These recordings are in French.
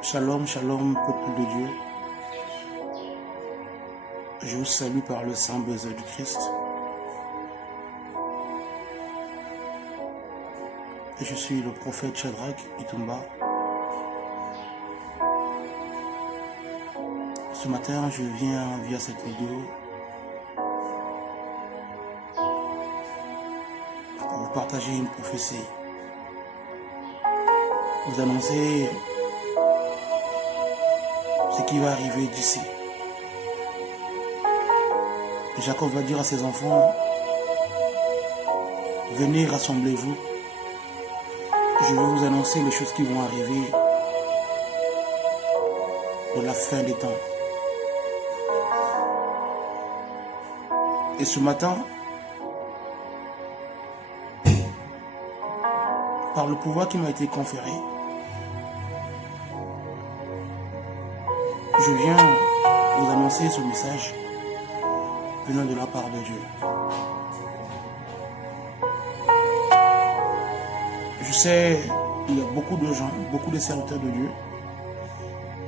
Shalom, shalom, peuple de Dieu. Je vous salue par le sang baiser du Christ. Je suis le prophète Shadrach Itumba. Ce matin, je viens via cette vidéo pour vous partager une prophétie. Vous annoncer ce qui va arriver d'ici. Jacob va dire à ses enfants, venez, rassemblez-vous. Je vais vous annoncer les choses qui vont arriver de la fin des temps. Et ce matin, par le pouvoir qui m'a été conféré, je viens vous annoncer ce message venant de la part de Dieu. Je sais, il y a beaucoup de gens, beaucoup de serviteurs de Dieu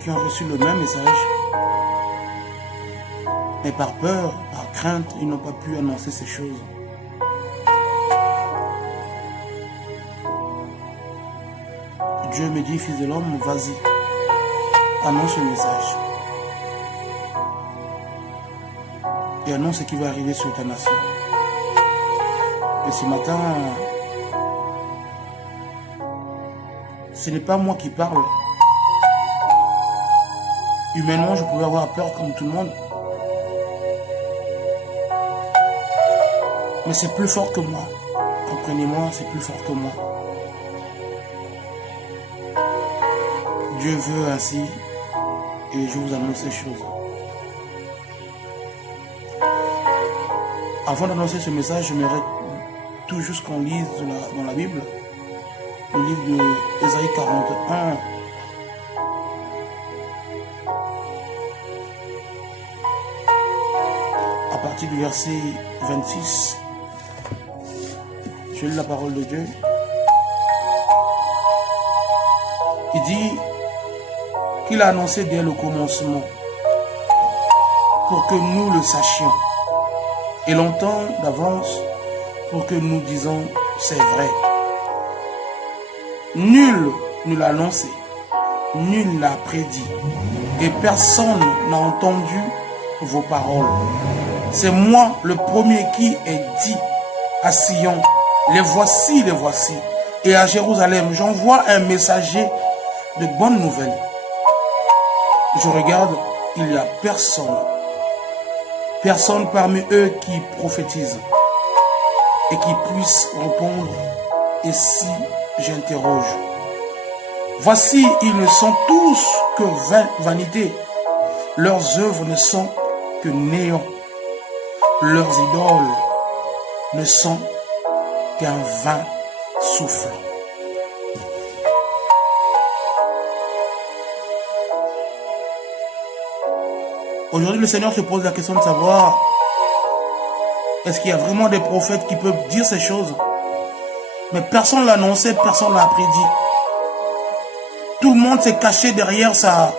qui ont reçu le même message, mais par peur, par crainte, ils n'ont pas pu annoncer ces choses. Dieu me dit, fils de l'homme, vas-y, annonce le message. Et annonce ce qui va arriver sur ta nation. Et ce matin, ce n'est pas moi qui parle. Humainement, je pouvais avoir peur comme tout le monde. Mais c'est plus fort que moi. Comprenez-moi, c'est plus fort que moi. Dieu veut ainsi, et je vous annonce ces choses. Avant d'annoncer ce message, j'aimerais tout juste qu'on lise dans la Bible, le livre de Ésaïe 41. À partir du verset 26, je lis la parole de Dieu. Il dit qu'il a annoncé dès le commencement pour que nous le sachions. Et longtemps d'avance pour que nous disons c'est vrai. Nul ne l'a annoncé, nul ne l'a prédit, et personne n'a entendu vos paroles. C'est moi le premier qui ai dit à Sion, les voici, et à Jérusalem, j'envoie un messager de bonnes nouvelles. Je regarde, il n'y a personne. Personne parmi eux qui prophétise et qui puisse répondre. Et si j'interroge, voici, ils ne sont tous que vanité. Leurs œuvres ne sont que néant. Leurs idoles ne sont qu'un vain souffle. Aujourd'hui, le Seigneur se pose la question de savoir est-ce qu'il y a vraiment des prophètes qui peuvent dire ces choses? Mais personne ne l'a annoncé, personne ne l'a prédit. Tout le monde s'est caché derrière sa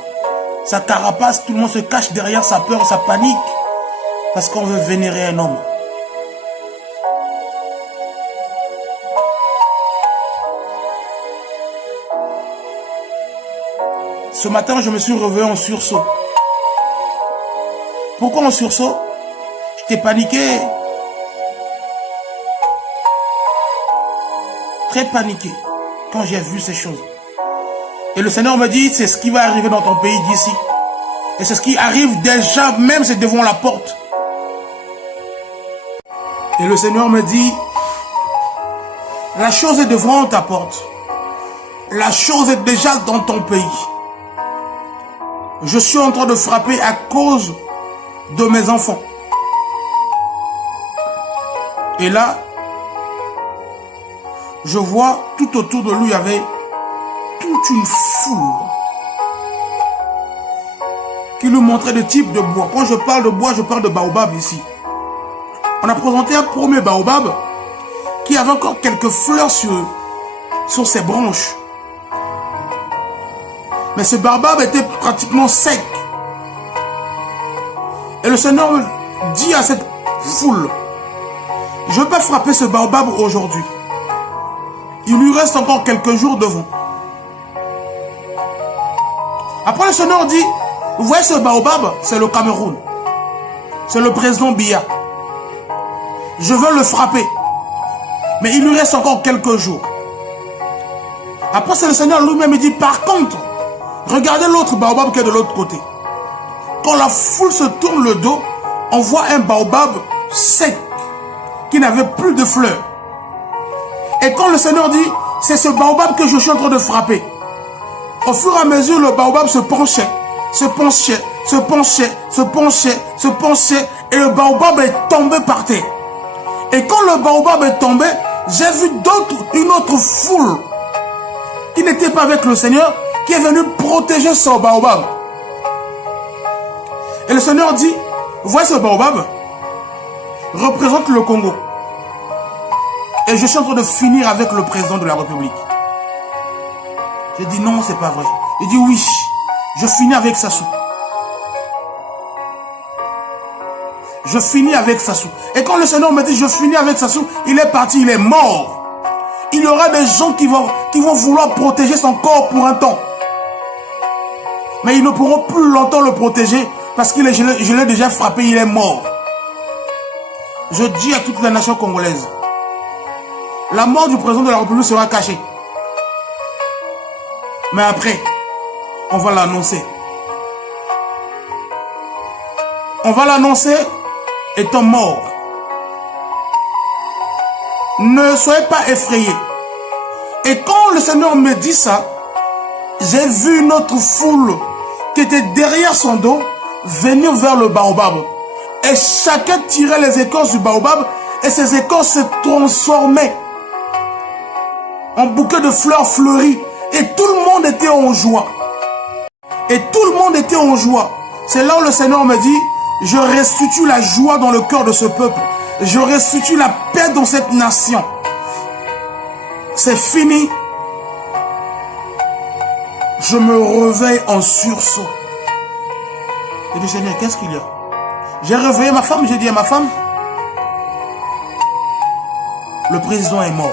carapace, tout le monde se cache derrière sa peur, sa panique, parce qu'on veut vénérer un homme. Ce matin, je me suis réveillé en sursaut. Pourquoi en sursaut? J'étais paniqué. Très paniqué quand j'ai vu ces choses. Et le Seigneur me dit, c'est ce qui va arriver dans ton pays d'ici. Et c'est ce qui arrive déjà, même c'est devant la porte. Et le Seigneur me dit, la chose est devant ta porte. La chose est déjà dans ton pays. Je suis en train de frapper à cause de mes enfants. Et là, je vois tout autour de lui, il y avait toute une foule qui lui montrait des types de bois. Quand je parle de bois, je parle de baobab ici. On a présenté un premier baobab qui avait encore quelques fleurs sur ses branches. Mais ce baobab était pratiquement sec. Et le Seigneur dit à cette foule, je ne vais pas frapper ce baobab aujourd'hui. Il lui reste encore quelques jours devant. Après le Seigneur dit, vous voyez ce baobab, c'est le Cameroun. C'est le président Biya. Je veux le frapper. Mais il lui reste encore quelques jours. Après c'est le Seigneur lui-même dit, par contre, regardez l'autre baobab qui est de l'autre côté. Quand la foule se tourne le dos, on voit un baobab sec, qui n'avait plus de fleurs. Et quand le Seigneur dit, c'est ce baobab que je suis en train de frapper. Au fur et à mesure, le baobab se penchait, se penchait, se penchait, se penchait, se penchait, et le baobab est tombé par terre. Et quand le baobab est tombé, j'ai vu une autre foule qui n'était pas avec le Seigneur, qui est venue protéger ce baobab. Et le Seigneur dit, vous voyez ce baobab représente le Congo. Et je suis en train de finir avec le président de la République. J'ai dit non, c'est pas vrai. Il dit oui, je finis avec Sassou. Je finis avec Sassou. Et quand le Seigneur me dit je finis avec Sassou, il est parti, il est mort. Il y aura des gens qui vont vouloir protéger son corps pour un temps. Mais ils ne pourront plus longtemps le protéger parce que je l'ai déjà frappé, il est mort. Je dis à toute la nation congolaise, la mort du président de la République sera cachée. Mais après, on va l'annoncer. On va l'annoncer étant mort. Ne soyez pas effrayés. Et quand le Seigneur me dit ça, j'ai vu une autre foule qui était derrière son dos venir vers le baobab. Et chacun tirait les écorces du baobab et ces écorces se transformaient en bouquets de fleurs fleuries. Et tout le monde était en joie. Et tout le monde était en joie. C'est là où le Seigneur me dit, je restitue la joie dans le cœur de ce peuple. Je restitue la paix dans cette nation. C'est fini. Je me réveille en sursaut. Et le Seigneur, qu'est-ce qu'il y a? J'ai réveillé ma femme, j'ai dit à ma femme, le président est mort.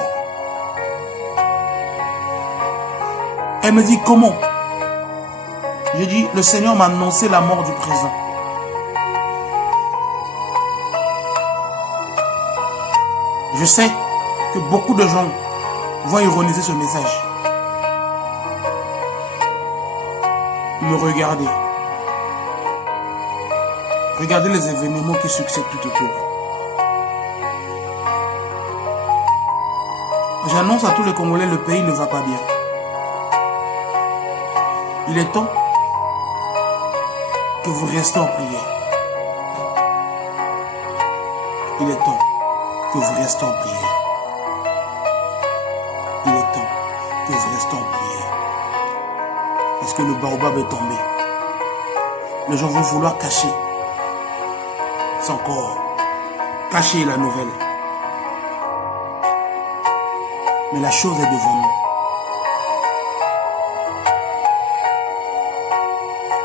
Elle me dit, comment? J'ai dit, le Seigneur m'a annoncé la mort du président. Je sais que beaucoup de gens vont ironiser ce message. Me regardez. Regardez les événements qui succèdent tout autour. J'annonce à tous les Congolais, le pays ne va pas bien. Il est temps que vous restez en prière. Il est temps que vous restez en prière. Il est temps que vous restez en prière. Parce que le baobab est tombé. Les gens vont vouloir cacher son corps, cacher la nouvelle. Mais la chose est devant nous.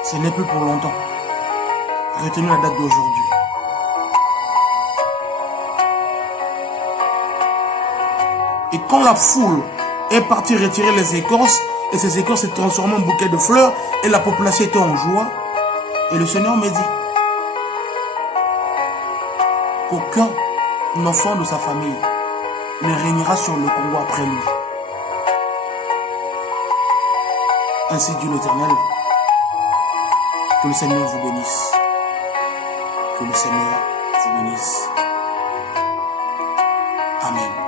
Ce n'est plus pour longtemps. Retenez la date d'aujourd'hui. Et quand la foule est partie retirer les écorces, et ces écorces se transforment en bouquet de fleurs, et la population était en joie, et le Seigneur me dit qu'aucun enfant de sa famille ne régnera sur le Congo après lui. Ainsi dit l'Éternel. Que le Seigneur vous bénisse. Que le Seigneur vous bénisse. Amen.